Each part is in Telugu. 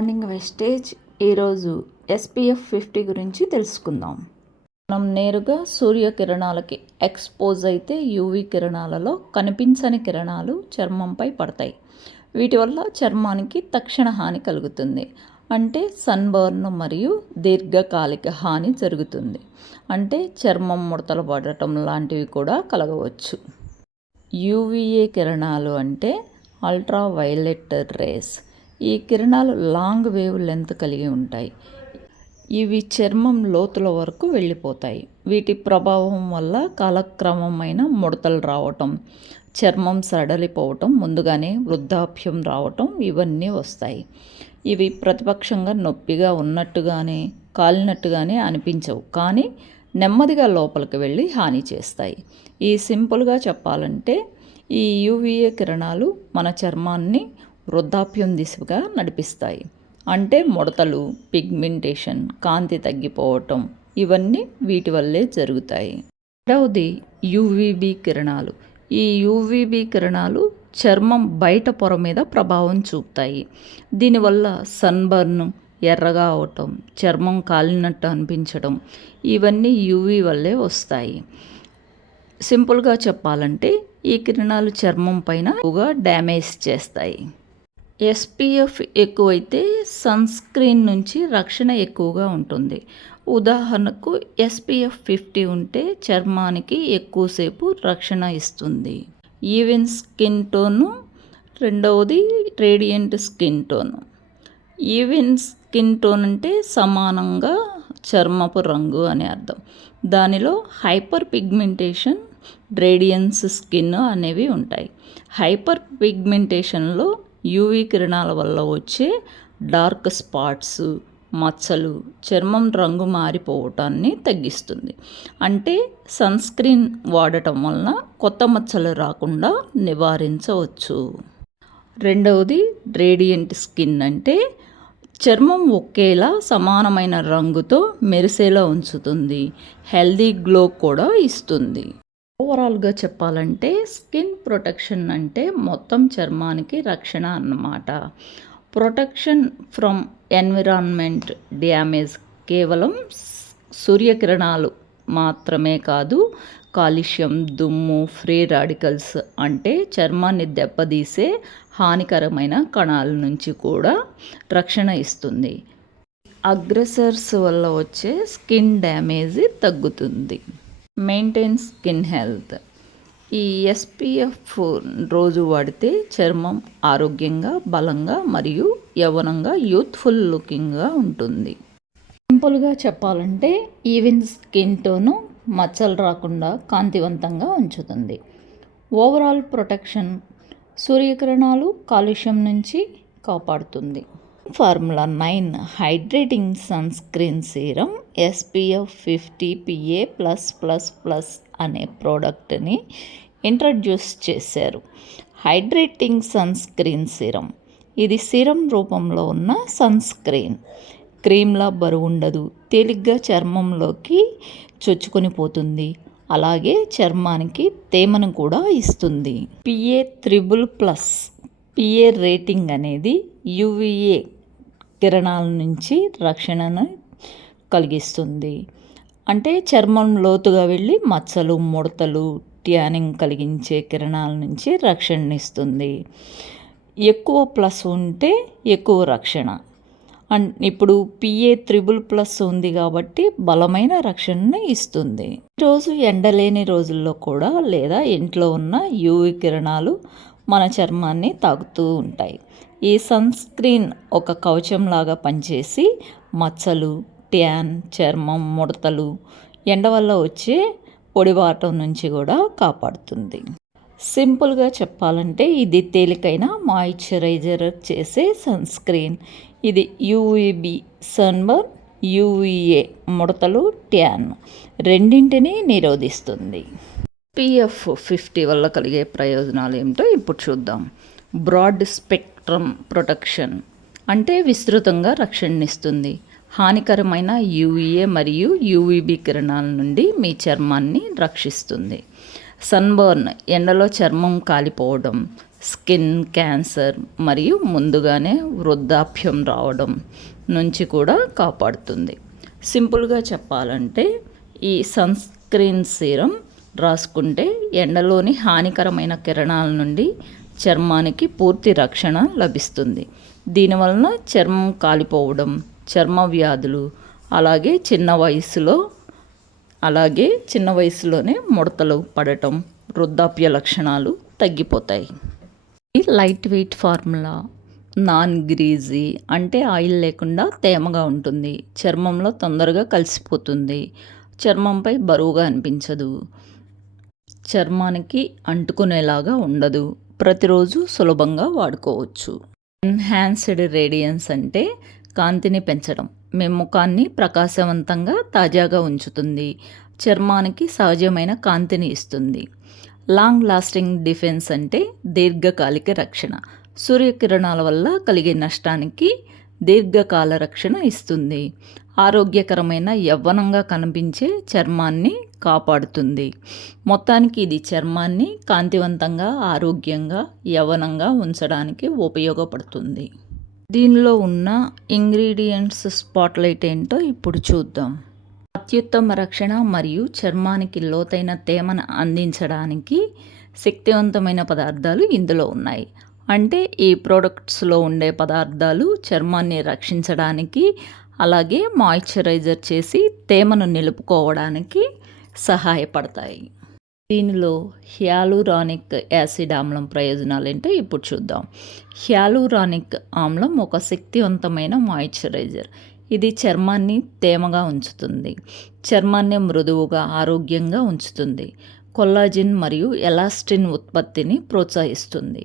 మార్నింగ్ వెస్టేజ్ ఈరోజు ఎస్పీఎఫ్ ఫిఫ్టీ గురించి తెలుసుకుందాం. మనం నేరుగా సూర్యకిరణాలకి ఎక్స్పోజ్ అయితే యూవీ కిరణాలలో కనిపించని కిరణాలు చర్మంపై పడతాయి. వీటి వల్ల చర్మానికి తక్షణ హాని కలుగుతుంది. అంటే సన్బర్న్ మరియు దీర్ఘకాలిక హాని జరుగుతుంది. అంటే చర్మం ముడతలు పడటం లాంటివి కూడా కలగవచ్చు. యూవీఏ కిరణాలు అంటే అల్ట్రా వైలెట్ రేస్. ఈ కిరణాలు లాంగ్ వేవ్ లెంత్ కలిగి ఉంటాయి. ఇవి చర్మం లోతుల వరకు వెళ్ళిపోతాయి. వీటి ప్రభావం వల్ల కాలక్రమమైన ముడతలు రావటం చర్మం సడలిపోవటం ముందుగానే వృద్ధాప్యం రావటం ఇవన్నీ వస్తాయి. ఇవి ప్రతిపక్షంగా నొప్పిగా ఉన్నట్టుగానే కాలినట్టుగానే అనిపించవు. కానీ నెమ్మదిగా లోపలికి వెళ్ళి హాని చేస్తాయి. ఈ సింపుల్గా చెప్పాలంటే ఈ యూవీఏ కిరణాలు మన చర్మాన్ని వృద్ధాప్యం దిశగా నడిపిస్తాయి. అంటే ముడతలు పిగ్మెంటేషన్ కాంతి తగ్గిపోవటం ఇవన్నీ వీటి వల్లే జరుగుతాయి. రెండవది యూవీబీ కిరణాలు. ఈ యూవీబీ కిరణాలు చర్మం బయట పొర మీద ప్రభావం చూపుతాయి. దీనివల్ల సన్బర్న్ ఎర్రగా అవటం చర్మం కాలినట్టు అనిపించడం ఇవన్నీ యూవీ వల్లే వస్తాయి. సింపుల్గా చెప్పాలంటే ఈ కిరణాలు చర్మం పైన ఎక్కువగా డ్యామేజ్ చేస్తాయి. ఎస్పీఎఫ్ ఎక్కువైతే సన్ స్క్రీన్ నుంచి రక్షణ ఎక్కువగా ఉంటుంది. ఉదాహరణకు ఎస్పీఎఫ్ ఫిఫ్టీ ఉంటే చర్మానికి ఎక్కువసేపు రక్షణ ఇస్తుంది. ఈవెన్ స్కిన్ టోను రెండవది radiant skin tone even skin tone అంటే సమానంగా చర్మపు రంగు అని అర్థం. దానిలో హైపర్ పిగ్మెంటేషన్ రేడియన్స్ స్కిన్ అనేవి ఉంటాయి. హైపర్ పిగ్మెంటేషన్లో యూవీ కిరణాల వల్ల వచ్చే డార్క్ స్పాట్స్ మచ్చలు చర్మం రంగు మారిపోవటాన్ని తగ్గిస్తుంది. అంటే సన్ స్క్రీన్ వాడటం వలన కొత్త మచ్చలు రాకుండా నివారించవచ్చు. రెండవది రేడియంట్ స్కిన్ అంటే చర్మం ఒకేలా సమానమైన రంగుతో మెరిసేలా ఉంచుతుంది. హెల్దీ గ్లో కూడా ఇస్తుంది. ఓవరాల్గా చెప్పాలంటే స్కిన్ ప్రొటెక్షన్ అంటే మొత్తం చర్మానికి రక్షణ అన్నమాట. ప్రొటెక్షన్ ఫ్రమ్ ఎన్విరాన్మెంట్ డ్యామేజ్ కేవలం సూర్యకిరణాలు మాత్రమే కాదు కాలుష్యం దుమ్ము ఫ్రీ రాడికల్స్ అంటే చర్మాన్ని దెబ్బతీసే హానికరమైన కణాల నుంచి కూడా రక్షణ ఇస్తుంది. అగ్రెసర్స్ వల్ల వచ్చే స్కిన్ డ్యామేజ్ తగ్గుతుంది. Maintain skin health. ఈ ఎస్పిఎఫ్ రోజు వాడితే చర్మం ఆరోగ్యంగా బలంగా మరియు యవనంగా యూత్ఫుల్ లుకింగ్గా ఉంటుంది. సింపుల్గా చెప్పాలంటే ఈవెన్ స్కిన్ టోను మచ్చలు రాకుండా కాంతివంతంగా ఉంచుతుంది. ఓవరాల్ ప్రొటెక్షన్ సూర్యకిరణాలు కాలుష్యం నుంచి కాపాడుతుంది. Formula nine hydrating sunscreen serum SPF fifty PA plus plus plus అనే ప్రోడక్ట్ని ఇంట్రడ్యూస్ చేశారు. Hydrating sunscreen serum. ఇది సిరం రూపంలో ఉన్న సన్ స్క్రీన్. క్రీమ్లా బరువు ఉండదు. తేలిగ్గా చర్మంలోకి చొచ్చుకొని పోతుంది. అలాగే చర్మానికి తేమను కూడా ఇస్తుంది. PA triple plus. PA rating అనేది యువిఏ కిరణాల నుంచి రక్షణను కలిగిస్తుంది. అంటే చర్మం లోతుగా వెళ్ళి మచ్చలు ముడతలు ట్యానింగ్ కలిగించే కిరణాల నుంచి రక్షణనిస్తుంది. ఎక్కువ ప్లస్ ఉంటే ఎక్కువ రక్షణ. అండ్ ఇప్పుడు పిఏ త్రిబుల్ ప్లస్ ఉంది కాబట్టి బలమైన రక్షణను ఇస్తుంది. రోజు ఎండలేని రోజుల్లో కూడా లేదా ఇంట్లో ఉన్న యూవి కిరణాలు మన చర్మాన్ని తాకుతూ ఉంటాయి. ఈ సన్ స్క్రీన్ ఒక కవచంలాగా పనిచేసి మచ్చలు ట్యాన్ చర్మం ముడతలు ఎండ వల్ల వచ్చే పొడివాటం నుంచి కూడా కాపాడుతుంది. సింపుల్గా చెప్పాలంటే ఇది తేలికైన మాయిశ్చరైజర్ చేసే సన్ స్క్రీన్ ఇది యూవీబీ సన్బర్న్ యూవీఏ ముడతలు ట్యాన్ రెండింటినీ నిరోధిస్తుంది. పిఎఫ్ ఫిఫ్టీ వల్ల కలిగే ప్రయోజనాలు ఏమిటో ఇప్పుడు చూద్దాం. బ్రాడ్ స్పెక్ట్రమ్ ప్రొటెక్షన్ అంటే విస్తృతంగా రక్షణనిస్తుంది. హానికరమైన యూవీఏ మరియు యూవీబీ కిరణాల నుండి మీ చర్మాన్ని రక్షిస్తుంది. సన్బర్న్ ఎండలో చర్మం కాలిపోవడం స్కిన్ క్యాన్సర్ మరియు ముందుగానే వృద్ధాప్యం రావడం నుంచి కూడా కాపాడుతుంది. సింపుల్గా చెప్పాలంటే ఈ సన్స్క్రీన్ సీరం రాసుకుంటే ఎండలోని హానికరమైన కిరణాల నుండి చర్మానికి పూర్తి రక్షణ లభిస్తుంది. దీనివలన చర్మం కాలిపోవడం చర్మ వ్యాధులు అలాగే చిన్న వయసులో అలాగే చిన్న వయసులోనే ముడతలు పడటం వృద్ధాప్య లక్షణాలు తగ్గిపోతాయి. ఈ light weight formula non greasy అంటే ఆయిల్ లేకుండా తేమగా ఉంటుంది. చర్మంలో తొందరగా కలిసిపోతుంది. చర్మంపై బరువుగా అనిపించదు. చర్మానికి అంటుకునేలాగా ఉండదు. ప్రతిరోజు సులభంగా వాడుకోవచ్చు. ఎన్హాన్స్డ్ రేడియన్స్ అంటే కాంతిని పెంచడం. మీ ముఖాన్ని ప్రకాశవంతంగా తాజాగా ఉంచుతుంది. చర్మానికి సహజమైన కాంతిని ఇస్తుంది. లాంగ్ లాస్టింగ్ డిఫెన్స్ అంటే దీర్ఘకాలిక రక్షణ. సూర్యకిరణాల వల్ల కలిగే నష్టానికి దీర్ఘకాల రక్షణ ఇస్తుంది. ఆరోగ్యకరమైన యవ్వనంగా కనిపించే చర్మాన్ని కాపాడుతుంది. మొత్తానికి ఇది చర్మాన్ని కాంతివంతంగా ఆరోగ్యంగా యవ్వనంగా ఉంచడానికి ఉపయోగపడుతుంది. దీనిలో ఉన్న ఇంగ్రీడియంట్స్ స్పాట్లైట్ ఏంటో ఇప్పుడు చూద్దాం. అత్యుత్తమ రక్షణ మరియు చర్మానికి లోతైన తేమను అందించడానికి శక్తివంతమైన పదార్థాలు ఇందులో ఉన్నాయి. అంటే ఈ ప్రోడక్ట్స్లో ఉండే పదార్థాలు చర్మాన్ని రక్షించడానికి అలాగే మాయిశ్చరైజర్ చేసి తేమను నిలుపుకోవడానికి సహాయపడతాయి. దీనిలో హ్యాలూరానిక్ యాసిడ్ ఆమ్లం ప్రయోజనాలు ఏంటో ఇప్పుడు చూద్దాం. హ్యాలూరానిక్ ఆమ్లం ఒక శక్తివంతమైన మాయిశ్చరైజర్. ఇది చర్మాన్ని తేమగా ఉంచుతుంది. చర్మాన్ని మృదువుగా ఆరోగ్యంగా ఉంచుతుంది. కొల్లాజిన్ మరియు ఎలాస్టిన్ ఉత్పత్తిని ప్రోత్సహిస్తుంది.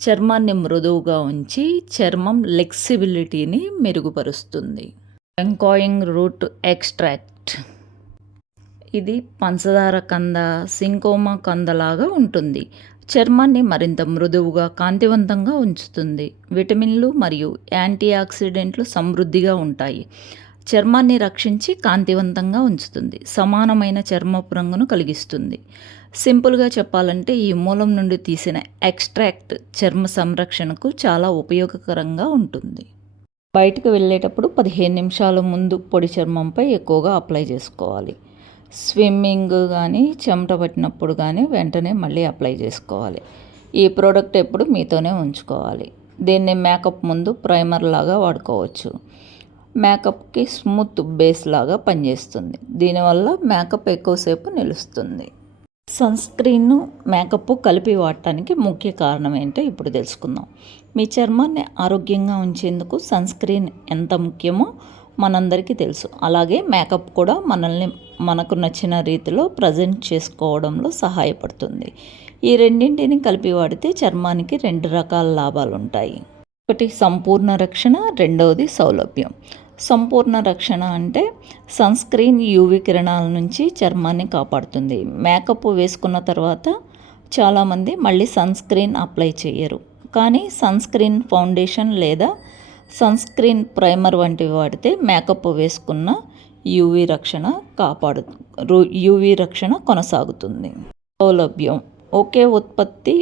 చర్మాన్ని మృదువుగా ఉంచి చర్మం ఫ్లెక్సిబిలిటీని మెరుగుపరుస్తుంది. ఎంకాయింగ్ రూట్ ఎక్స్ట్రాక్ట్ ఇది పంచదార కంద సింకోమా కందలాగా ఉంటుంది. చర్మాన్ని మరింత మృదువుగా కాంతివంతంగా ఉంచుతుంది. విటమిన్లు మరియు యాంటీ ఆక్సిడెంట్లు సమృద్ధిగా ఉంటాయి. చర్మాన్ని రక్షించి కాంతివంతంగా ఉంచుతుంది. సమానమైన చర్మపు రంగును కలిగిస్తుంది. సింపుల్గా చెప్పాలంటే ఈ మూలం నుండి తీసిన ఎక్స్ట్రాక్ట్ చర్మ సంరక్షణకు చాలా ఉపయోగకరంగా ఉంటుంది. బయటకు వెళ్ళేటప్పుడు పదిహేను నిమిషాల ముందు పొడి చర్మంపై ఎక్కువగా అప్లై చేసుకోవాలి. స్విమ్మింగ్ కానీ చెమట పట్టినప్పుడు కానీ వెంటనే మళ్ళీ అప్లై చేసుకోవాలి. ఈ ప్రోడక్ట్ ఎప్పుడు మీతోనే ఉంచుకోవాలి. దీన్ని మేకప్ ముందు ప్రైమర్ లాగా వాడుకోవచ్చు. మేకప్కి స్మూత్ బేస్ లాగా పనిచేస్తుంది. దీనివల్ల మేకప్ ఎక్కువసేపు నిలుస్తుంది. సన్ స్క్రీన్ను మేకప్ కలిపి వాడటానికి ముఖ్య కారణం ఏంటో ఇప్పుడు తెలుసుకుందాం. మీ చర్మాన్ని ఆరోగ్యంగా ఉంచేందుకు సన్ స్క్రీన్ ఎంత ముఖ్యమో మనందరికీ తెలుసు. అలాగే మేకప్ కూడా మనల్ని మనకు నచ్చిన రీతిలో ప్రజెంట్ చేసుకోవడంలో సహాయపడుతుంది. ఈ రెండింటిని కలిపి వాడితే చర్మానికి రెండు రకాల లాభాలు ఉంటాయి. ఒకటి సంపూర్ణ రక్షణ. రెండవది సౌలభ్యం. సంపూర్ణ రక్షణ అంటే సన్ స్క్రీన్ యూవి కిరణాల నుంచి చర్మాన్ని కాపాడుతుంది. మేకప్ వేసుకున్న తర్వాత చాలామంది మళ్ళీ సన్ స్క్రీన్ అప్లై చేయరు కానీ సన్ స్క్రీన్ ఫౌండేషన్ లేదా సన్ స్క్రీన్ ప్రైమర్ వంటివి వాడితే మేకప్ వేసుకున్న యూవీ రక్షణ కాపాడు యూవీ రక్షణ కొనసాగుతుంది. సౌలభ్యం. ఒకే ఉత్పత్తి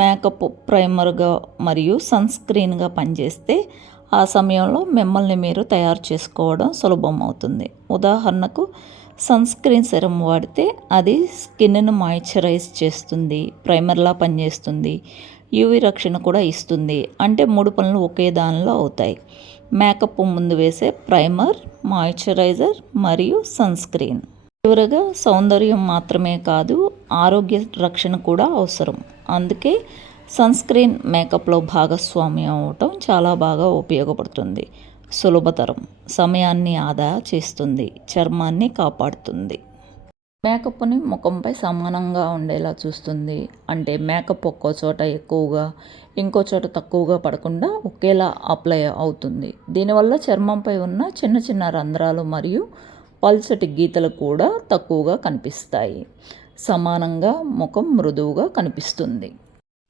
మేకప్ ప్రైమర్గా మరియు సన్ స్క్రీన్గా పనిచేస్తే ఆ సమయంలో మిమ్మల్ని మీరు తయారు చేసుకోవడం సులభం అవుతుంది. ఉదాహరణకు సన్ స్క్రీన్ సెరం వాడితే అది స్కిన్ను మాయిశ్చరైజ్ చేస్తుంది ప్రైమర్లా పనిచేస్తుంది యూవి రక్షణ కూడా ఇస్తుంది. అంటే మూడు పనులు ఒకే దానిలో అవుతాయి. మేకప్ ముందు వేసే ప్రైమర్ మాయిశ్చరైజర్ మరియు సన్ స్క్రీన్ చివరగా సౌందర్యం మాత్రమే కాదు ఆరోగ్య రక్షణ కూడా అవసరం. అందుకే సన్ స్క్రీన్ మేకప్లో భాగస్వామ్యం అవటం చాలా బాగా ఉపయోగపడుతుంది. సులభతరం. సమయాన్ని ఆదా చేస్తుంది. చర్మాన్ని కాపాడుతుంది. మేకప్ని ముఖంపై సమానంగా ఉండేలా చూస్తుంది. అంటే మేకప్ ఒక్కో చోట ఎక్కువగా ఇంకో చోట తక్కువగా పడకుండా ఒకేలా అప్లై అవుతుంది. దీనివల్ల చర్మంపై ఉన్న చిన్న చిన్న రంధ్రాలు మరియు పల్చటి గీతలు కూడా తక్కువగా కనిపిస్తాయి. సమానంగా ముఖం మృదువుగా కనిపిస్తుంది.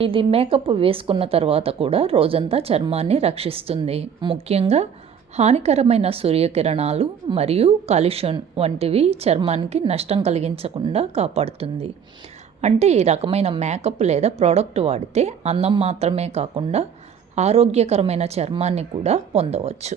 ఇది మేకప్ వేసుకున్న తర్వాత కూడా రోజంతా చర్మాన్ని రక్షిస్తుంది. ముఖ్యంగా హానికరమైన సూర్యకిరణాలు మరియు కాలుష్యం వంటివి చర్మానికి నష్టం కలిగించకుండా కాపాడుతుంది. అంటే ఈ రకమైన మేకప్ లేదా ప్రోడక్ట్ వాడితే అందం మాత్రమే కాకుండా ఆరోగ్యకరమైన చర్మాన్ని కూడా పొందవచ్చు.